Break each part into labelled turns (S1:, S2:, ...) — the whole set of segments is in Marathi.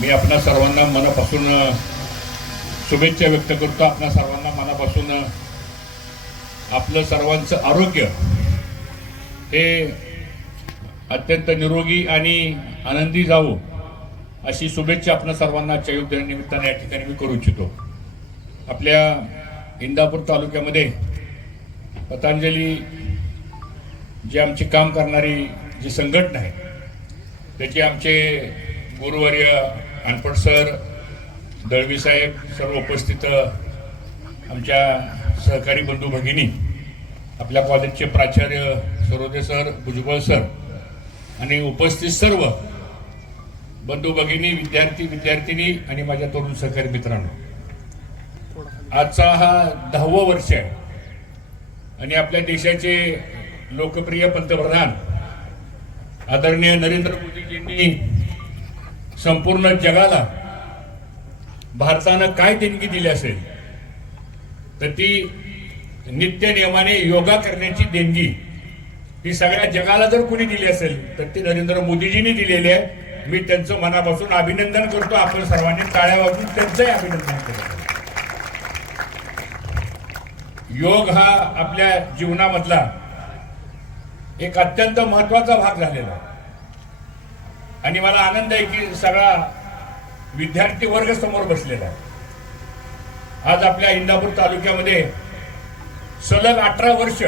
S1: मी आपणा सर्वांना मनापासून शुभेच्छा व्यक्त करतो. आपणा सर्वांना मनापासून आपलं सर्वांचं आरोग्य हे अत्यंत निरोगी आणि आनंदी जावो अशी शुभेच्छा आपण सर्वांना आजच्या योगदिनानिमित्ताने या ठिकाणी मी करू इच्छितो. आपल्या इंदापूर तालुक्यामध्ये पतंजली जे आमचे काम करणारी जी संघटना आहे त्याचे आमचे गुरुवर्य अनपट सर दळवी साहेब सर्व उपस्थित आमच्या सहकारी बंधू भगिनी आपल्या कॉलेजचे प्राचार्य सरोदे सर भुजबळ सर आणि उपस्थित सर्व बंधू भगिनी विद्यार्थी विद्यार्थिनी आणि माझ्या तरुण सहकारी मित्रांनो. आजचा हा दहावं वर्ष आहे. आणि आपल्या देशाचे लोकप्रिय पंतप्रधान आदरणीय नरेंद्र मोदीजींनी संपूर्ण जगाला भारतानं काय देणगी दिली असेल तर ती नित्य नियमाने योगा करण्याची देणगी ही सगळ्या जगाला जर कुणी दिली असेल तर ती नरेंद्र मोदीजींनी दिलेली आहे. मी त्यांचं मनापासून अभिनंदन करतो. आपण सर्वांनी टाळ्या वाजून त्यांचंही अभिनंदन करतो योग हा आपल्या जीवनामधला एक अत्यंत महत्त्वाचा भाग झालेला आहे. आणि मला आनंद आहे की सगळा विद्यार्थी वर्ग समोर बसलेला आहे. आज आपल्या इंदापूर तालुक्यामध्ये सलग अठरा वर्ष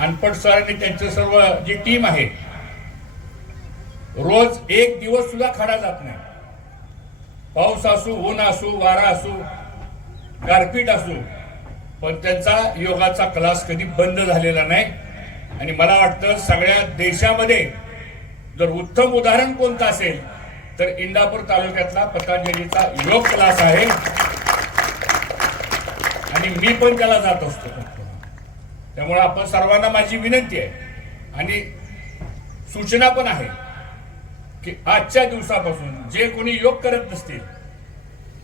S1: अनपट सरांनी त्यांचं सर्व जी टीम आहे रोज एक दिवस सुद्धा खडा जात नाही. पाऊस असू ऊन असू वारा असू गारपीट असू पण त्यांचा योगाचा क्लास कधी बंद झालेला नाही. आणि मला वाटतं सगळ्या देशामध्ये जर उत्तम उदाहरण कोणतं असेल तर इंदापूर तालुक्यातला पतंजलीचा योग क्लास आहे. आणि मी पण त्याला जात असतो. त्यामुळे आपण सर्वांना माझी विनंती आहे. आणि सूचना पण आहे की आजच्या दिवसापासून जे कोणी योग करत नसतील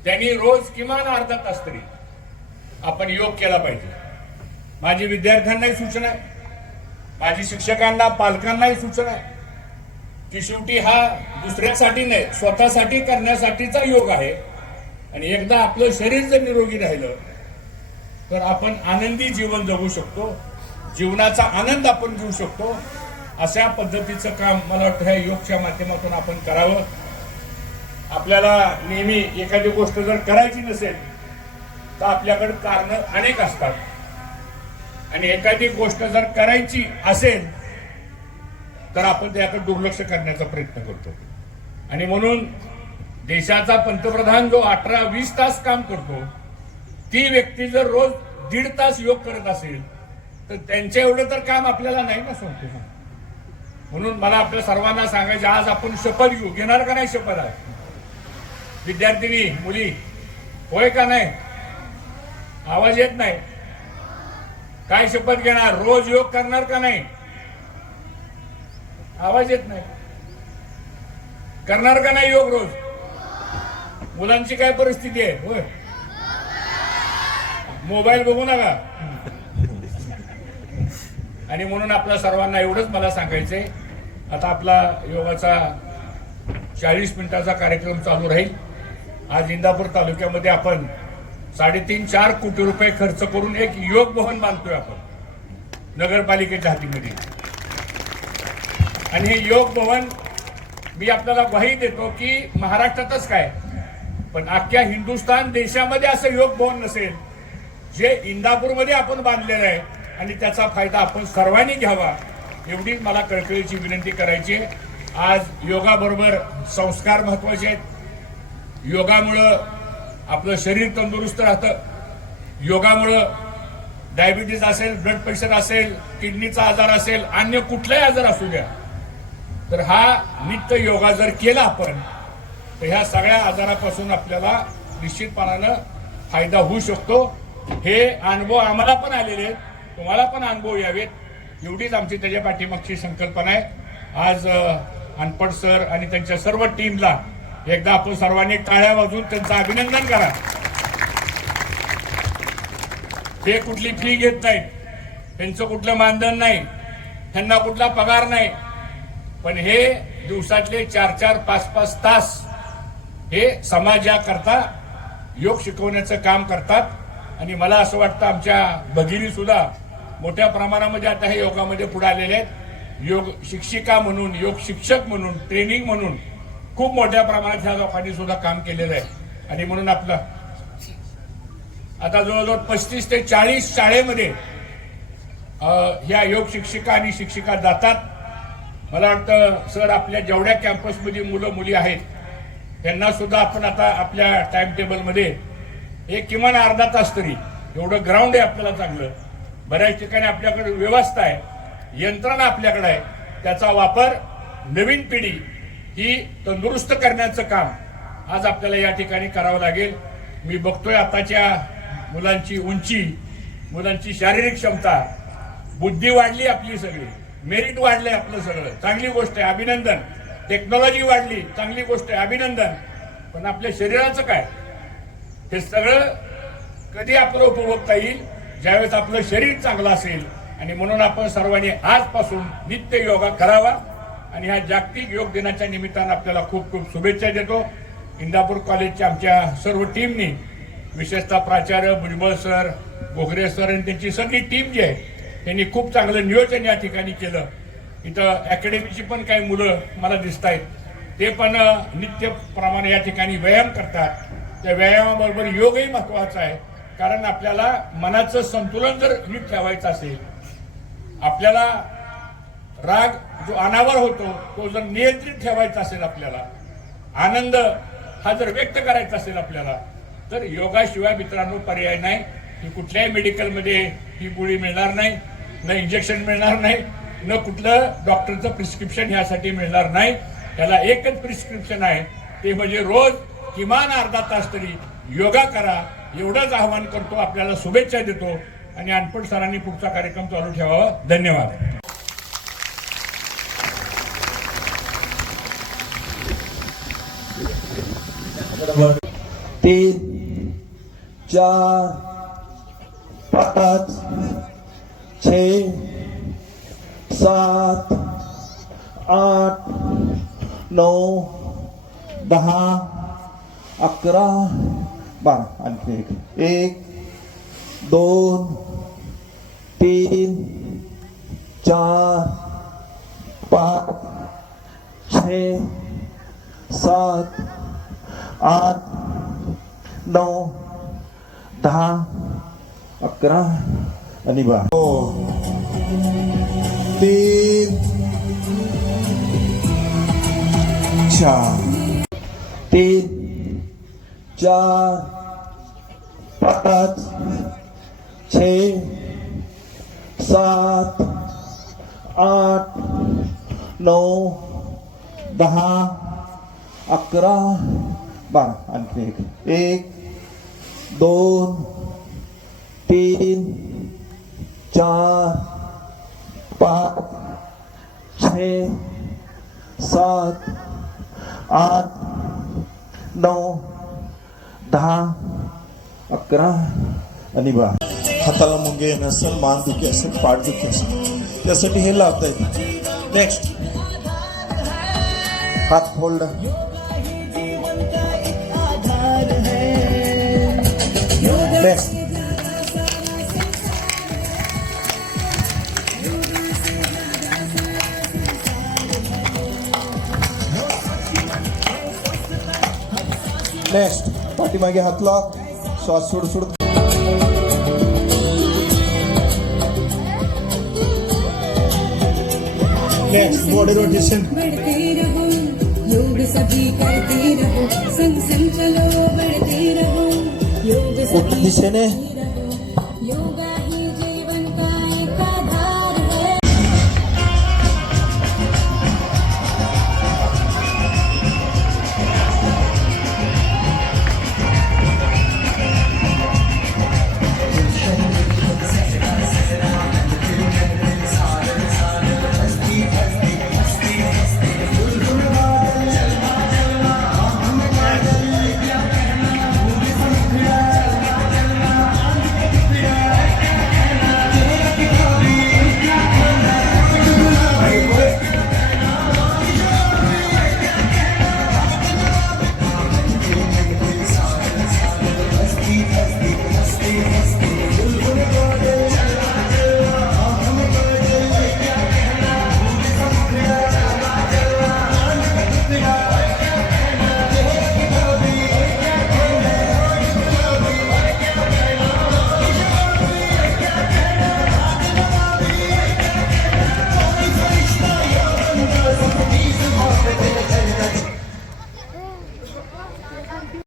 S1: त्यांनी रोज किमान अर्धा तास तरी आपण योग केला पाहिजे. माझी विद्यार्थ्यांनाही सूचना आहे. माझी शिक्षकांना पालकांनाही सूचना आहे. की शेवटी हा दुसऱ्यासाठी नाही स्वतःसाठी करण्यासाठीचा योग आहे. आणि एकदा आपलं शरीर जर निरोगी राहिलं तर आपण आनंदी जीवन जगू शकतो. जीवनाचा आनंद आपण घेऊ शकतो. अशा पद्धतीचं काम मला वाटतं ह्या योगच्या माध्यमातून आपण करावं. आपल्याला नेहमी एखादी गोष्ट जर करायची नसेल तर आपल्याकडे कारण अनेक असतात. आणि एखादी गोष्ट जर करायची असेल तर आपण त्याकडे दुर्लक्ष करण्याचा प्रयत्न करतो. आणि म्हणून देशाचा पंतप्रधान जो अठरा वीस तास काम करतो ती व्यक्ती जर रोज दीड तास योग करत असेल तर त्यांच्या एवढं तर काम आपल्याला नाही ना सांगतो म्हणून मला आपल्या सर्वांना सांगायचं आज आपण शपथ घेऊ. घेणार का नाही शपथ आहे विद्यार्थिनी मुली होय का नाही? आवाज येत नाही. काय शपथ घेणार? रोज योग करणार का नाही? आवाज येत नाही. करणार का नाही योग रोज? मुलांची काय परिस्थिती आहे? होय. मोबाईल बघू नका. आणि म्हणून आपल्या सर्वांना एवढंच मला सांगायचंय. आता आपला योगाचा चाळीस मिनिटाचा कार्यक्रम चालू राहील. आज इंदापूर तालुक्यामध्ये आपण साडेतीन चार कोटी रुपये खर्च करून एक योग भवन बांधतोय आपण. नगरपालिकेच्या हातीमध्ये. आणि हे योग भवन मी आपल्याला ग्वाही देतो की महाराष्ट्रातच काय? पण अख्ख्या हिंदुस्थान देशामध्ये असं योग भवन नसेल जे इंदापूरमध्ये आपण बांधलेलं आहे आणि त्याचा फायदा आपण सर्वांनी घ्यावा एवढी मला कळकळीची विनंती करायची आहे. आज योगाबरोबर संस्कार महत्त्वाचे आहेत. योगामुळं आपलं शरीर तंदुरुस्त राहतं. योगामुळं डायबिटीज असेल ब्लड प्रेशर असेल किडनीचा आजार असेल अन्य कुठलाही आजार असू द्या तर हा नित्य योगा जर केला आपण तर ह्या सगळ्या आजारापासून आपल्याला निश्चितपणानं फायदा होऊ शकतो. हे अनुभव आम्हाला पण आलेले आहेत. तुम्हाला पण अनुभव यावेत. एवढीच आमची त्याच्या पाठीमागची संकल्पना आहे. आज अनपड अनपट सर आणि त्यांच्या सर्व टीमला एकदा आपण सर्वांनी टाळ्या वाजून त्यांचं अभिनंदन करा. ते कुठली फी घेत नाहीत. त्यांचं कुठलं मानधन नाही. त्यांना कुठला पगार नाही. पण हे दिवसातले चार चार पाच पाच तास हे समाजाकरता योग शिकवण्याचं काम करतात. आणि मला असं वाटतं आमच्या भगिनी सुद्धा मोठ्या प्रमाणामध्ये आता हे योगामध्ये पुढे आलेले आहेत. योग शिक्षिका म्हणून योग शिक्षक म्हणून ट्रेनिंग म्हणून खूप मोठ्या प्रमाणात ह्या लोकांनी सुद्धा काम केलेलं आहे. आणि म्हणून आपलं आता जवळजवळ पस्तीस ते चाळीस शाळेमध्ये ह्या योग शिक्षिका आणि शिक्षिका जातात. मला वाटतं सर आपल्या जेवढ्या कॅम्पसमध्ये मुलं मुली आहेत त्यांना सुद्धा आपण आता आपल्या टाइम टेबलमध्ये एक किमान अर्धा तास तरी एवढं ग्राउंड आहे आपल्याला चांगलं. बऱ्याच ठिकाणी आपल्याकडे व्यवस्था आहे यंत्रणा आपल्याकडे आहे. त्याचा वापर नवीन पिढी ही तंदुरुस्त करण्याचं काम आज आपल्याला या ठिकाणी करावं लागेल. मी बघतोय आताच्या मुलांची उंची मुलांची शारीरिक क्षमता बुद्धी वाढली आपली सगळी. मेरिट वाढलंय आपलं सगळं. चांगली गोष्ट आहे अभिनंदन. टेक्नॉलॉजी वाढली चांगली गोष्ट आहे अभिनंदन. पण आपल्या शरीराचं काय? हे सगळं कधी आपलं उपभोगता येईल? ज्यावेळेस आपलं शरीर चांगलं असेल. आणि म्हणून आपण सर्वांनी आजपासून नित्य योगा करावा. आणि ह्या जागतिक योग दिनाच्या निमित्तानं आपल्याला खूप खूप शुभेच्छा देतो. इंदापूर कॉलेजच्या आमच्या सर्व टीमनी विशेषतः प्राचार्य भुजबळ सर गोखरे सर आणि त्यांची सगळी टीम जी आहे त्यांनी खूप चांगलं नियोजन या ठिकाणी केलं. इथं अकॅडमीची पण काही मुलं मला दिसत आहेत ते पण नित्यप्रमाणे या ठिकाणी व्यायाम करतात. त्या व्यायामाबरोबर योगही महत्त्वाचा आहे. कारण आपल्याला मनाचं संतुलन जर नीट ठेवायचं असेल आपल्याला राग जो अनावर होतो तो जर नियंत्रित ठेवायचा असेल आपल्याला आनंद हा जर व्यक्त करायचा असेल आपल्याला तर योगाशिवाय मित्रांनो पर्याय नाही. की कुठल्याही मेडिकलमध्ये ही गोळी मिळणार नाही. न इंजेक्शन मिळणार नाही न कुठलं डॉक्टरचं प्रिस्क्रिप्शन ह्यासाठी मिळणार नाही. त्याला एकच प्रिस्क्रिप्शन आहे. ते म्हणजे रोज किमान अर्धा तास तरी योगा करा. एवढंच आवाहन करतो. आपल्याला शुभेच्छा देतो. आणि अनपट सरांनी पुढचा कार्यक्रम चालू ठेवावा. धन्यवाद.
S2: तीन चार पाच. छ, सात, आठ, नौ, दहा, अकरा बारा आणखी एक एक, दोन, तीन, चार, पाच, छ, सात, आठ, नौ, दहा, अकरा आणि बारा तीन चार तीन चार पाच छ सात आठ नऊ दहा अकरा बारा आणखी एक एक दोन तीन चार पाच छ सात आठ नऊ दहा अकरा. आणि बारा हाताला मुंगे नसेल मान दुखी असेल पाठदुखी असेल त्यासाठी हे लावता येतं नेक्स्ट हात फोल्ड. नेक्स्ट नेक्स्ट पाठीमागे हात लाव श्वास सोड. सोड नेक्स्ट बॉडी रोटेशन दिशेने